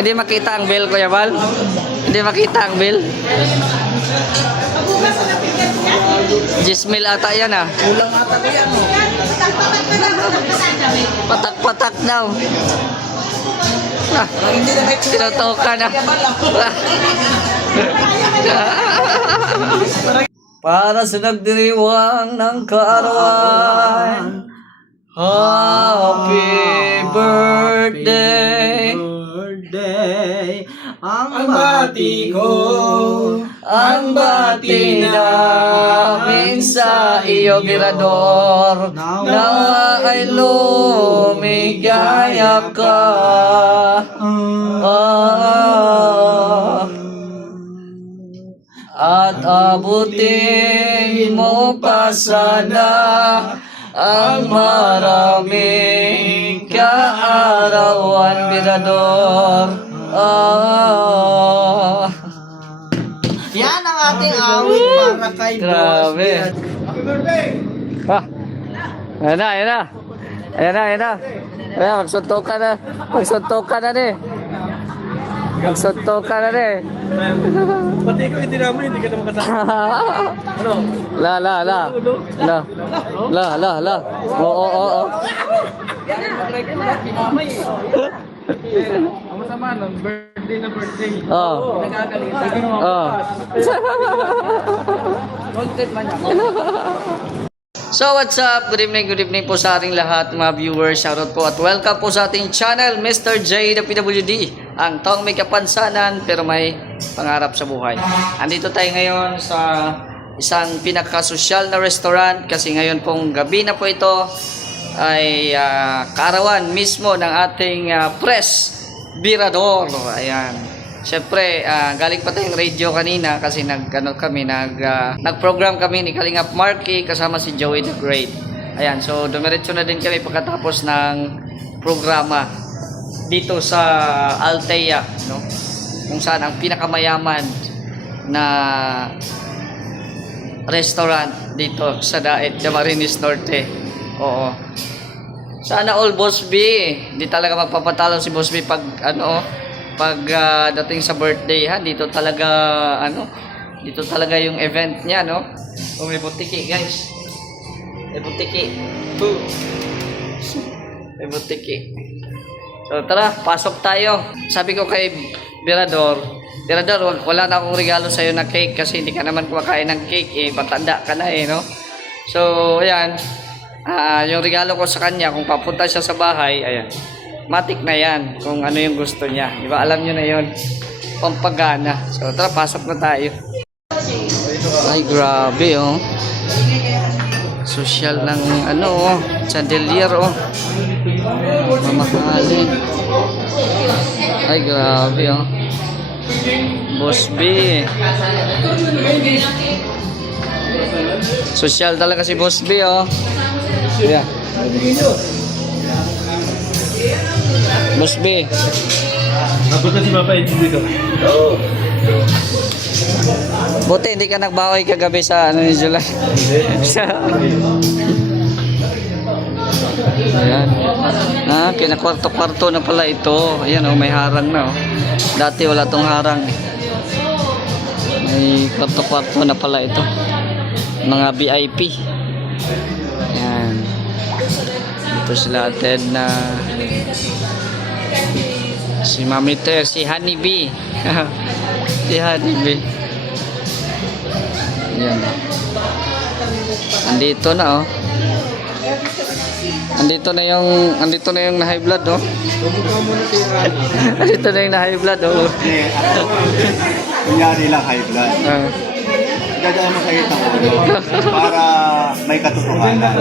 Hindi makita ang bill, Kuya Bal? Hindi makita ang bill? 10,000 ata yan ah. Kulang ata ko yan. Patak-patak daw. Ah, Hindi na kayo tinutukan na. Para sa nagdiriwang ng kaarawan, happy birthday. Ang bati ko, Ang bati namin sa iyo, Mirador, na ay lumigaya ka. At abutin mo pa sana ang maraming kaarawan, Mirador. yan ang ating awit para kay Grabe. Happy birthday! Ah, ayan na, ayan na. Ayan na, ayan na. Ayan, magsuntok ka na. Magsuntok ka na eh. Magsuntok ka na eh. Pati ko hindi naman, hindi ka na makasama. Ano? La. Oo. Ang masama nun, birthday na birthday. Oo. Nagagalitan. Oo. Content man yan. So what's up? Good evening po sa ating lahat mga viewers. Shoutout po at welcome po sa ating channel, Mr. J the PWD. Ang taong may kapansanan pero may pangarap sa buhay. Andito tayo ngayon sa isang pinakasosyal na restaurant kasi ngayon pong gabi na po ito ay kaarawan mismo ng ating press Mirador. Ayan. Siyempre, galing pa tayong radio kanina kasi nag-program kami ni Kalingap Marky kasama si Joey the Great. Ayan, so dumiretso na din kami pagkatapos ng programa dito sa Altea, no? Kung saan ang pinakamayaman na restaurant dito sa Daet, Camarines Norte. Oo. Sana all Boss B. Hindi talaga magpapatalo si Boss B pag dating sa birthday ha. Dito talaga yung event niya, no? Oh, may butiki, guys. May butiki. May butiki. So tara, pasok tayo. Sabi ko kay Mirador, wala na akong regalo sa iyo na cake kasi hindi ka naman kumakain ng cake eh. Patanda ka na eh, no? So, ayan. Yung regalo ko sa kanya, kung papunta siya sa bahay, ayan, matik na yan kung ano yung gusto niya. Di ba? Alam nyo na yun. Pampagana. So, tara, pasok na tayo. Ay, grabe, oh. Social ng, chandelier, oh. Mamahalin. Ay, grabe, oh. Boss B. Social talaga si Boss B, oh. Yeah. Boss B. Tapos na si Papa dito. Oo. Buti hindi ka nagbaoy kagabi sa ni July. Ayan. Kinakwarto-kwarto na pala ito. Ayan, oh, may harang na, oh. Dati wala tong harang. May kwarto-kwarto na pala ito. Mga VIP. Ayan. Ito sila atin na si Mami Ter, si Honey Bee. Si Honey Bee. Ayan. Andito na, oh. Andito na yung na high blood, oh. Andito na yung na high blood, oh. Kunyari lang high blood. Dadaan mo sa itang ulo para may katotohanan.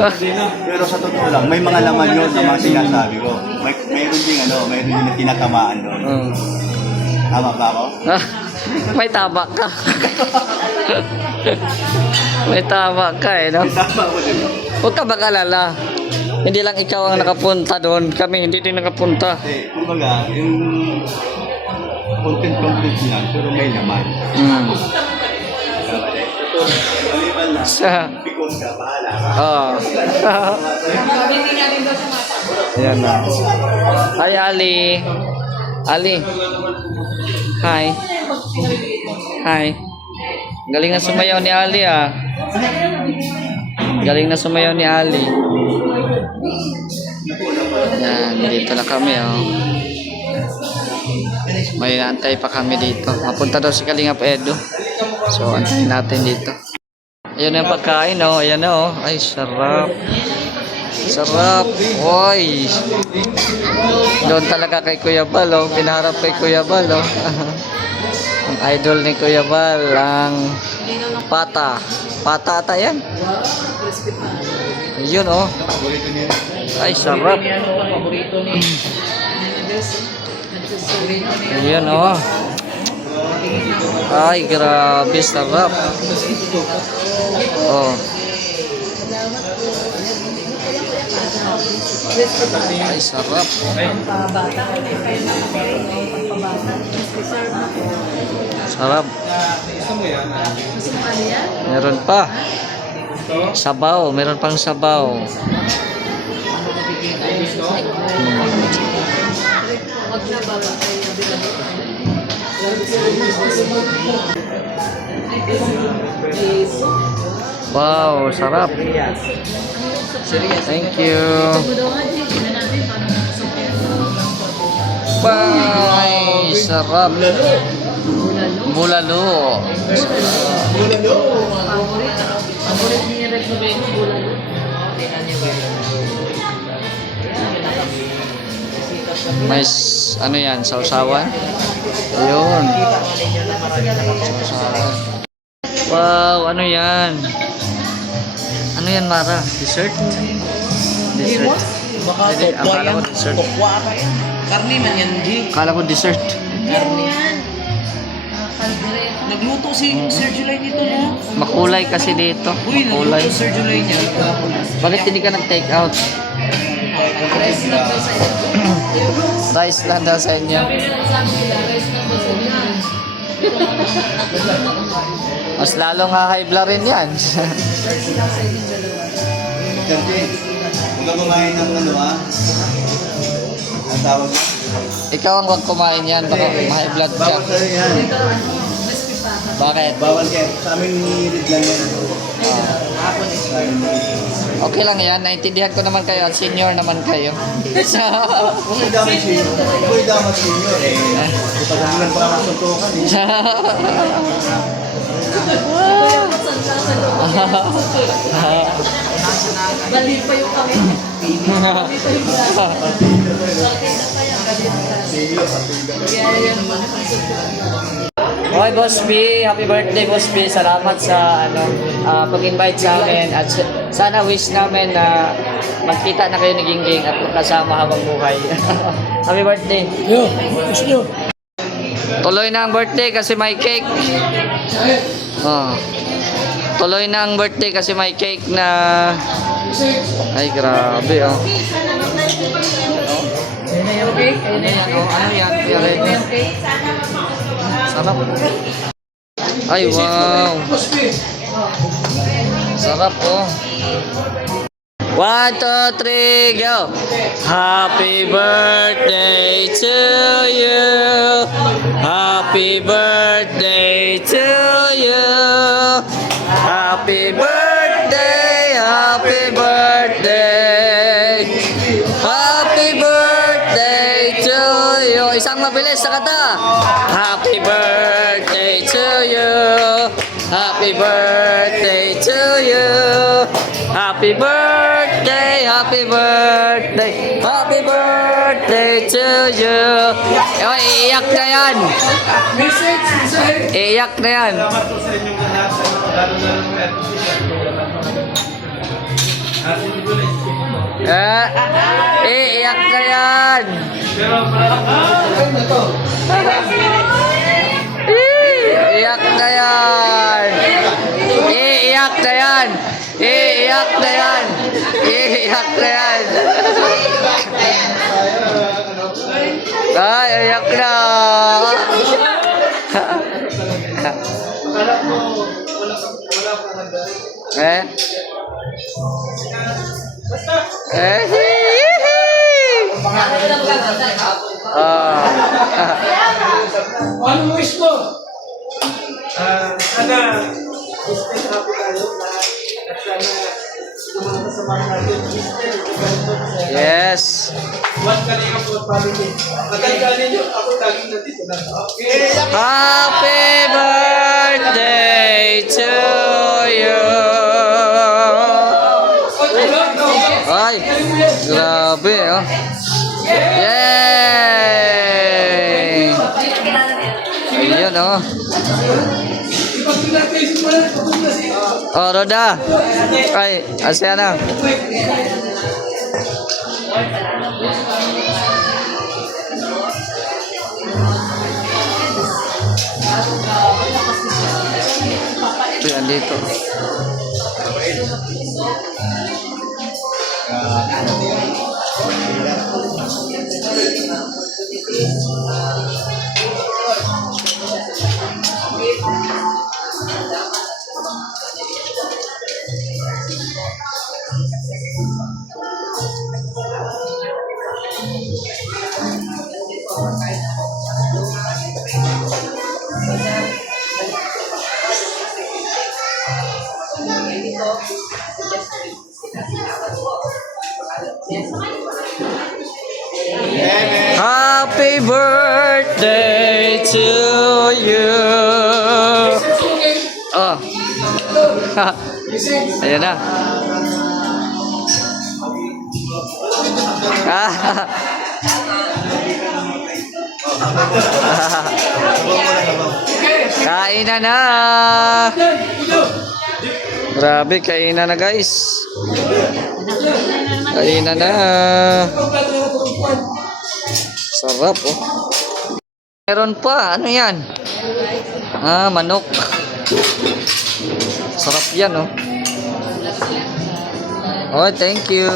Pero sa totoo lang, may mga laman yun sa mga sinasabi ko. Mayroon din na tinatamaan doon. Tama ba ako? May tama ka. May tama ka, eh, no? Tama ko din. Huwag ka mag-alala. Hindi lang ikaw ang nakapunta doon. Kami hindi din nakapunta. Kasi, kumbaga, yung content niya, pero may laman. Maliban na, pikon ka, bahala ka. Oo. Ayan na. Hi, Ali. Ali. Hi. Hi. Galing na sumayaw ni Ali ah. Galing na sumayaw ni Ali. Yan, dito na kami oh. May naantay pa kami dito. Mapunta daw si Kalingap Edo. So, antayin natin dito. Ayan na yung pagkain oh. Ayan na oh. Ay, sarap. Sarap. Oy. Doon talaga kay Kuya Bal oh. Pinaharap kay Kuya Bal oh. Ang idol ni Kuya Bal, ang pata. Pata ata yan. Yun oh. Ay, sarap. Ayan oh. Ay, grabe, sarap. Oh. Ay, sarap. Sarap. Meron pa. Sabaw, meron pang sabaw. Wow, sarap. Thank you. Bye, sarap. Bulalo. May ano yan, sausawan? Ayun. Sausawan. Wow, ano yan? Ano yan, Mara? Dessert? Dessert. Hindi, akala ko dessert. Karne man yan, G. Akala ko dessert. Karne yan. Nagluto si Sir July dito, no? Makulay kasi dito. Uy, Makulay. nagluto Sir July niya. Bakit hindi ka nag-take out? Rice lang daw sa inyo. Mas lalong high-blood rin yan. Kasi, huwag ka kumain ng ano ah. Ang tawag mo? Ikaw ang wag kumain yan. Baka high blood ka. Bawal sa'yo yan. Bakit? Bawal kayo. Sa amin ni-read lang yan. Okay lang yan. Naintindihan ko naman kayo. At senior naman kayo. Kung may damat senior, kung may damat senior eh. Ipagkakulan pa ang suntukan eh. Bali pa yung kami. Okay, Boss B. Happy birthday, Boss B. Salamat sa pag-invite sa amin. At sana wish namin na magkita na kayo ni Gingging at magkasama habang buhay. Happy birthday. Yo, gusto nyo. Tuloy na ang birthday kasi may cake. Oh. Tuloy na ang birthday kasi may cake na... Ay, grabe oh. Ano yan? Oh, ano yan? Sarap. Ay, wow. Sarap oh. 1, 2, 3, go! Happy birthday to you. Happy birthday to you. Happy birthday, happy birthday. Happy birthday to you. Isang mabilis sa kata. Happy birthday to you. Happy birthday to you. Happy birthday, happy birthday, happy birthday to you. Ewan, iiyak na yan. Iiyak na yan. Salamat po sa inyong lahat. Lalo-lalo po yan. Iiyak na yan. Pero marami po. Iiyak na yan. Iiyak na yan. Iiyak na yan. Iiyak na yan. Ay, iiyak na. Eh? Eh? Ah. Ano wish mo? Sana stay happy tayo lahat. At sana yung mga kasama natin, stay Yes. one Kalinga po family. Matandaan ninyo, ako laging nandito na. Okay. Happy birthday to you. Ay, grabe, oh. Yay! Ayun, oh. Oh, Roda. Ay, asya na. Ito yan dito. Happy birthday to you. Oh. Ayan na. Kainan na. Grabe, kainan na guys. Kainan na. Sarap oh. Meron pa, ano yan? Manok. Sarap yan oh. Oh, thank you.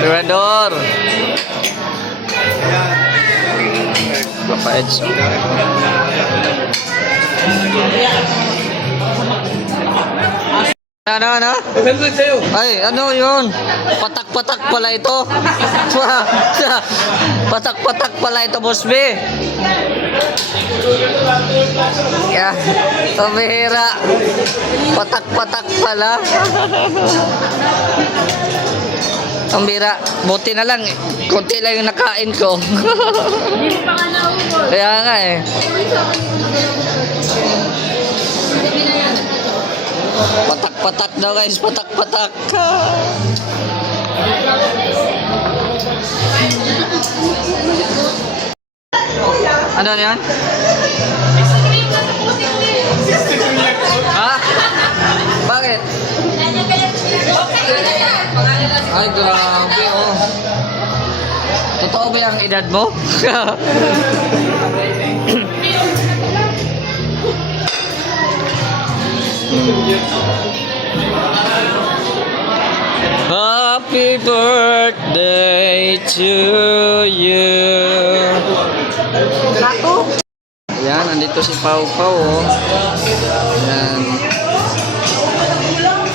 Luador. Bapak Edso. Ano? Magandang sa'yo. Ay, ano yun? Patak-patak pala ito. Patak-patak pala ito, Boss B. Yeah, tumihira. Patak-patak pala. Ang bira, buti na lang, konti lang yung nakain ko. Hindi mo pa nga naubos. Kaya nga eh. Patak-patak daw guys, patak-patak. Ano yan? Ha? Bakit? Ay, grabe oh. Totoo ba yung edad mo? Happy birthday to you. Ayan, nandito si Pau Pau oh. Ayan.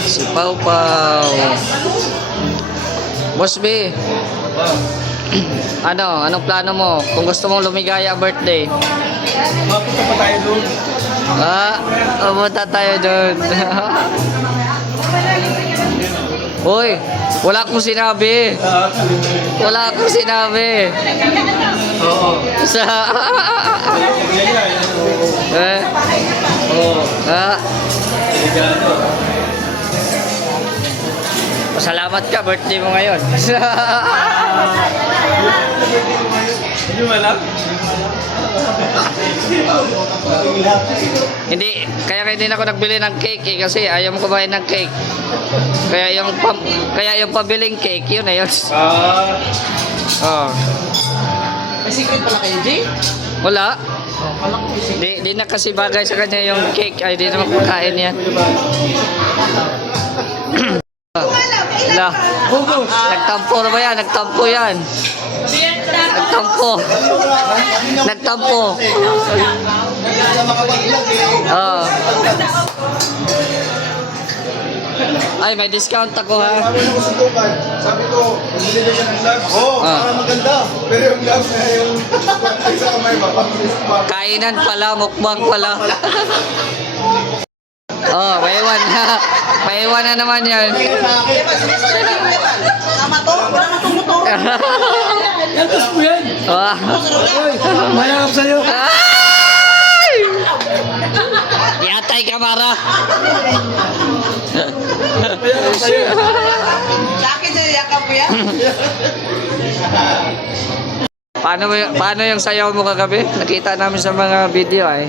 Si Pau Pau. Boss B. Anong plano mo? Kung gusto mong lumigaya birthday? Mapunta pa tayo doon. Pumunta tayo doon. Uy, wala akong sinabi. Wala akong sinabi. Oo. Sa... Ah. Pasalamat ka, birthday mo ngayon. Hindi mo alam? Hindi na ako nagbili ng cake eh, kasi ayaw mo kumain ng cake. Kaya yung pabiling cake, yun na yun. Oh. May secret pala kayo, Jay? Wala. Di na kasi bagay sa kanya yung cake. Ay, di naman kakain yan. Wala. Nagtampo na ba yan? Nagtampo yan. Nagtampo. Oo. Ay, may discount ako ha. Sabi ko sutukan. Sabi ko, bumili na siya ng gloves. Oo, para maganda. Pero yung gloves na yung sa kamay ba? Kainan pala, mukbang pala. Oh, may iwan na. May iwan na naman yan. Tama to? Wala na tumuto. Yan, tapos po yan. Ah. Uy, mayakap sa'yo. Ay! Yatay ka, Mara. Mayakap sa'yo. Sa akin, yakap ko yan. Paano yung sayaw mo kagabi? Nakita namin sa mga video ay.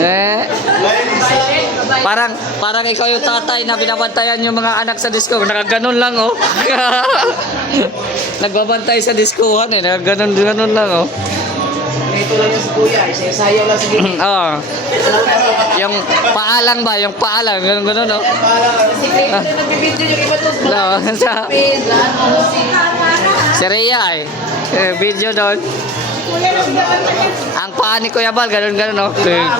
Eh. Parang ikaw yung tatay na binabantayan yung mga anak sa disco. Nakaganon lang oh. Nagbabantay sa diskuhan eh. Nakaganon lang oh. Ito lang yung si Kuya. Isayaw lang sige. Oo. Yung paalang ba? Yung paalang. Ganun oh. Si Kuya na nagbibidyo yung iba to. No, sa si Rhea eh. Video doon. Ang paa ni Kuya Bal, ganun oh. Saya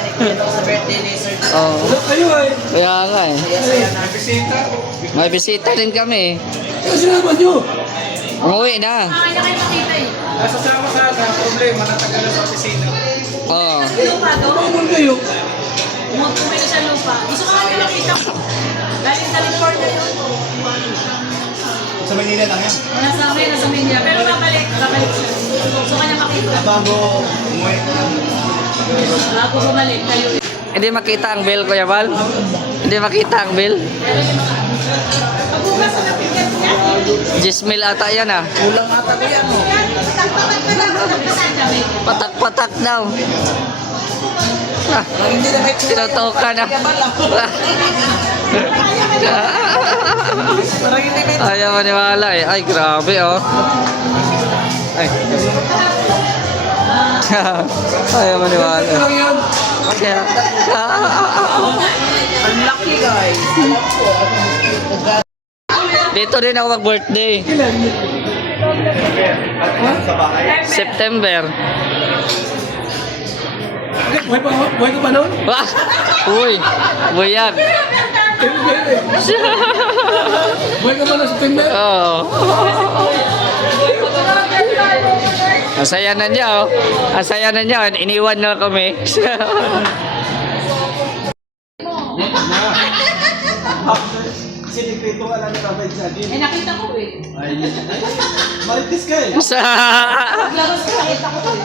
ni Kuya sa birthday ni Sir. Oh. Kayo ay. Kaya nga eh. Saya na. Bisita. May bisita din kami. Kasi naman nyo. Umuwi na. Nasasama sa problema na tagal na sa opisina. Oo. Pamon kayo. Umagpumili sa lupa. Gusto ko nga nakita ko. Galing sa California yun. Sa Manila lang yan. Nasa Manila. Pero babalik siya. Gusto ka niya makita. Bago umuwi. Bago bumalik kayo. Hindi makita ang bill, Kuya Bal? Hindi makita ang bill? Pagbukas na pikas niya. 10,000 ata yan ah. Kulang ata ko yan. Patak-patak daw. Ah, Hindi na may tinutukan na. Parang hindi may Ayaw maniwala eh. Ay, grabe oh. Ay. Ayaw maniwala. Kaya. unlucky guys. Alam ko. Dito din ako mag-birthday. Sa bahay. September. Buhay ka pa noon? Wah! Uy! Buyag! Buhay ka pa noon sa September? Oo. Ang saya na niya oh. Ang saya na niya. Iniwan na kami. Sinikrito ka lang ni Kapay Sadin. Eh, nakita ko eh. Marites ka eh. Sa... Labas ko nakita ko eh.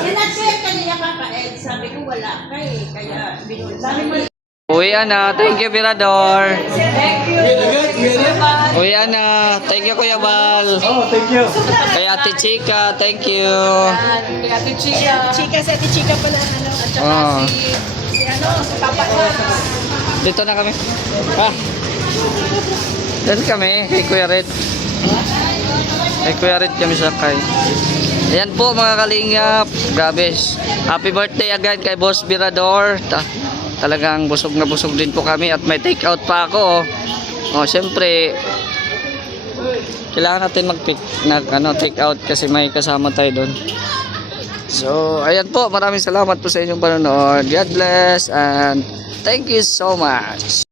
Sinat-share kanina Papa Ed. Sabi ko wala ka eh. Kaya binuli. Sabi mo, Uwi na. Thank you, Mirador. thank you. Uwi na. Thank you, Kuya Bal. Oh, thank you. Kay Ate Chika. Thank you. Kay Ate Chika. Chika, si Ate Chika pala. Ano, at saka Ah. si Papa Ed. Dito na kami. Ah. Doon kami. Kay Kuya Red. Kay Kuya Red kami sakay. Ayan po mga kalingap. Grabe. Happy birthday again kay Boss Mirador. Talagang busog na busog din po kami at may take out pa ako. Oh, syempre kailangan natin take out kasi may kasama tayo doon. So, ayan po, maraming salamat po sa inyong panonood. God bless and thank you so much.